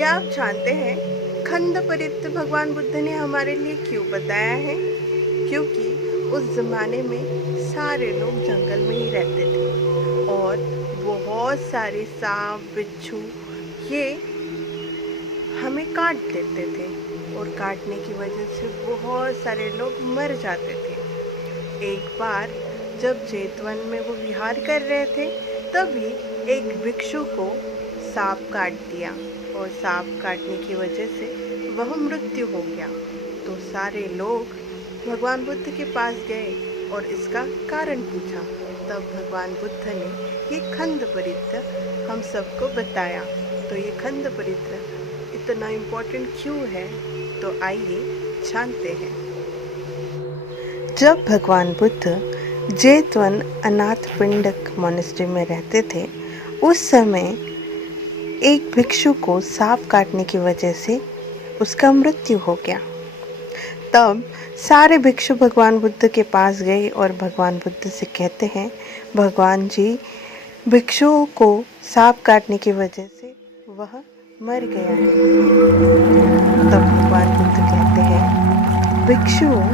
क्या आप जानते हैं खंड परित्र भगवान बुद्ध ने हमारे लिए क्यों बताया है? क्योंकि उस जमाने में सारे लोग जंगल में ही रहते थे और बहुत सारे सांप बिच्छू ये हमें काट देते थे और काटने की वजह से बहुत सारे लोग मर जाते थे। एक बार जब जेतवन में वो विहार कर रहे थे तभी एक भिक्षु को सांप काट दिया और सांप काटने की वजह से वह मृत्यु हो गया। तो सारे लोग भगवान बुद्ध के पास गए और इसका कारण पूछा। तब भगवान बुद्ध ने ये खंड परित्र हम सबको बताया। तो ये खंड परित्र इतना इम्पोर्टेंट क्यों है, तो आइए जानते हैं। जब भगवान बुद्ध जेतवन अनाथ पिंडक मोनेस्ट्री में रहते थे उस समय एक भिक्षु को सांप काटने की वजह से उसका मृत्यु हो गया। तब सारे भिक्षु भगवान बुद्ध के पास गए और भगवान बुद्ध से कहते हैं, भगवान जी, भिक्षुओं को सांप काटने की वजह से वह मर गया है। तब भगवान बुद्ध कहते हैं, भिक्षुओं,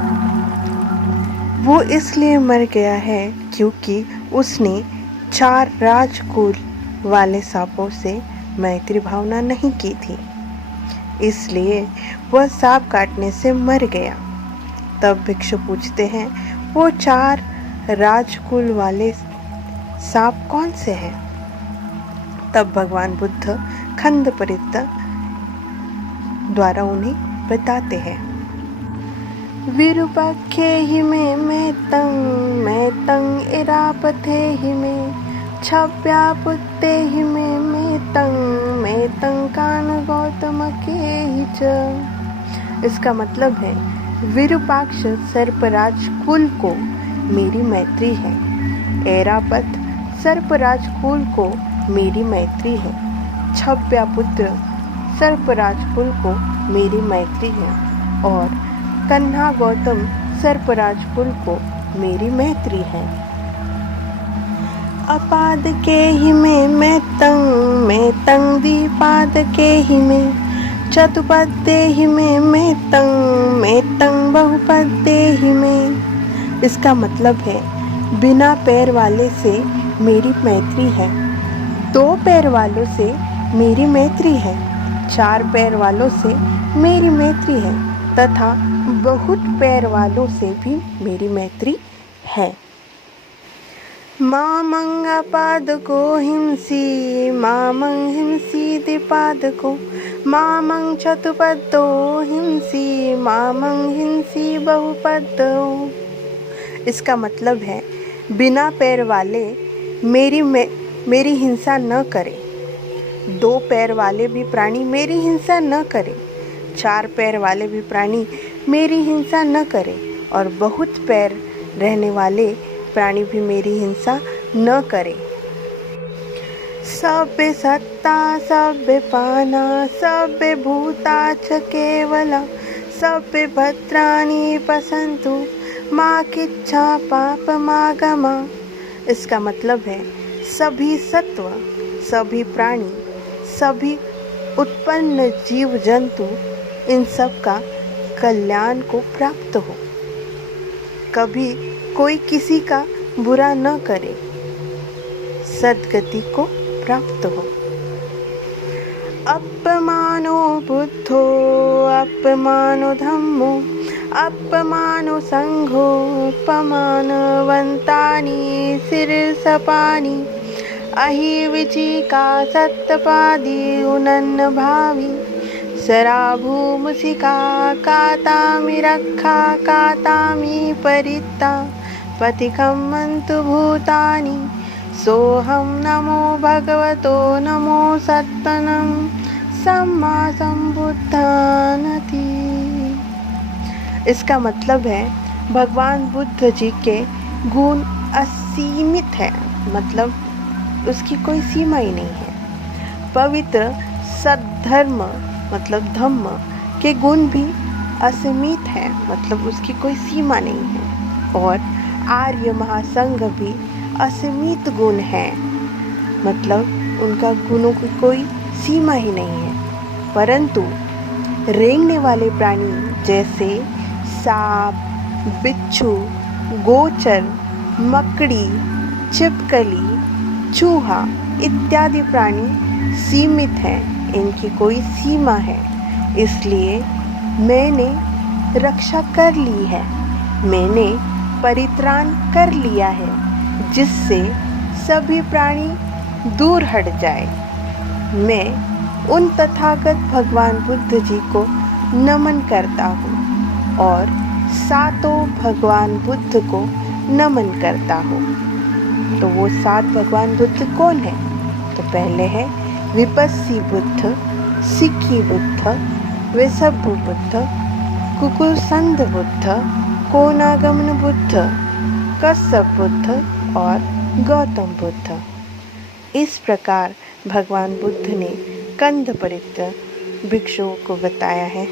वो इसलिए मर गया है क्योंकि उसने 4 राजकुल वाले सांपों से मैत्री भावना नहीं की थी, इसलिए वह सांप काटने से मर गया। तब भिक्षु पूछते हैं, वो 4 राजकुल वाले सांप कौन से हैं? तब भगवान बुद्ध खंड परित्र द्वारा उन्हें बताते हैं। विरूपाख्ये हि मैं तंग इरापथे हि में छव्यापुत्ते हि मैं तंग कान गौतम के ही च। इसका मतलब है, विरूपाक्ष सर्पराज कुल को मेरी मैत्री है, ऐरापत सर्पराज कुल को मेरी मैत्री है, छव्यापुत्र सर्पराज कुल को मेरी मैत्री है और कन्हा गौतम सर्पराज कुल को मेरी मैत्री है। अपाद के ही में मैं तंग द्विपाद के ही में चतुपदे ही में मैं तंग बहुपदे ही में। इसका मतलब है, बिना पैर वाले से मेरी मैत्री है, 2 पैर वालों से मेरी मैत्री है, 4 पैर वालों से मेरी मैत्री है तथा बहुत पैर वालों से भी मेरी मैत्री है। मामंग अपादको हिंसी मामंग हिंसी द्विपादको मामंग चतुपदो हिंसी मामंग हिंसी बहुपदो। इसका मतलब है, बिना पैर वाले मेरी हिंसा न करे, 2 पैर वाले भी प्राणी मेरी हिंसा न करें, 4 पैर वाले भी प्राणी मेरी हिंसा न करें और बहुत पैर रहने वाले प्राणी भी मेरी हिंसा न करें। सभ्य सत्ता सभ्य पाना सभ्य भूता च केवला सभ्य भद्राणि पसंतु माँ किच्छा पाप मागमा। इसका मतलब है, सभी सत्व, सभी प्राणी, सभी उत्पन्न जीव जंतु, इन सब का कल्याण को प्राप्त हो, कभी कोई किसी का बुरा न करे, सद्गति को प्राप्त हो। अपमानो बुद्धो अपमानो धम्मो अपमानो संघो अपमानवन्तानि शिरसपानि अहिविचिका सत्तपादी उनन्न भावी सराभूमुसिका कातामि रक्षा कातामि परित्ता पथिकं मन्तु भूतानि सोहम नमो भगवतो नमो सत्तनं सम्मा संबुद्धानति। इसका मतलब है, भगवान बुद्ध जी के गुण असीमित है, मतलब उसकी कोई सीमा ही नहीं है। पवित्र सद्धर्म मतलब धम्म के गुण भी असीमित है, मतलब उसकी कोई सीमा नहीं है। और आर्य महासंघ भी असीमित गुण है, मतलब उनका गुणों की कोई सीमा ही नहीं है। परंतु रेंगने वाले प्राणी जैसे सांप, बिच्छू, गोचर, मकड़ी, छिपकली, चूहा इत्यादि प्राणी सीमित हैं, इनकी कोई सीमा है। इसलिए मैंने रक्षा कर ली है, मैंने परित्राण कर लिया है, जिससे सभी प्राणी दूर हट जाए। मैं उन तथागत भगवान बुद्ध जी को नमन करता हूँ और सातों भगवान बुद्ध को नमन करता हूँ। तो वो 7 भगवान बुद्ध कौन है? तो पहले है विपस्सी बुद्ध, सिक्खी बुद्ध, वेसभ्यु बुद्ध, कुकुरसंद बुद्ध, कोनागमन बुद्ध, कश्यप बुद्ध और गौतम बुद्ध। इस प्रकार भगवान बुद्ध ने कंद परित्र भिक्षुओं को बताया है,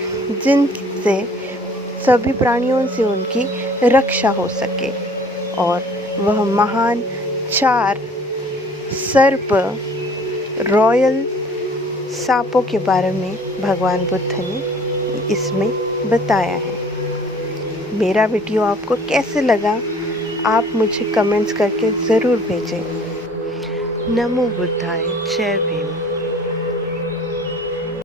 जिनसे सभी प्राणियों से उनकी रक्षा हो सके। और वह महान 4 सर्प रॉयल सांपों के बारे में भगवान बुद्ध ने इसमें बताया है। मेरा वीडियो आपको कैसे लगा, आप मुझे कमेंट्स करके ज़रूर भेजें। नमो बुद्धाय, जय भीम।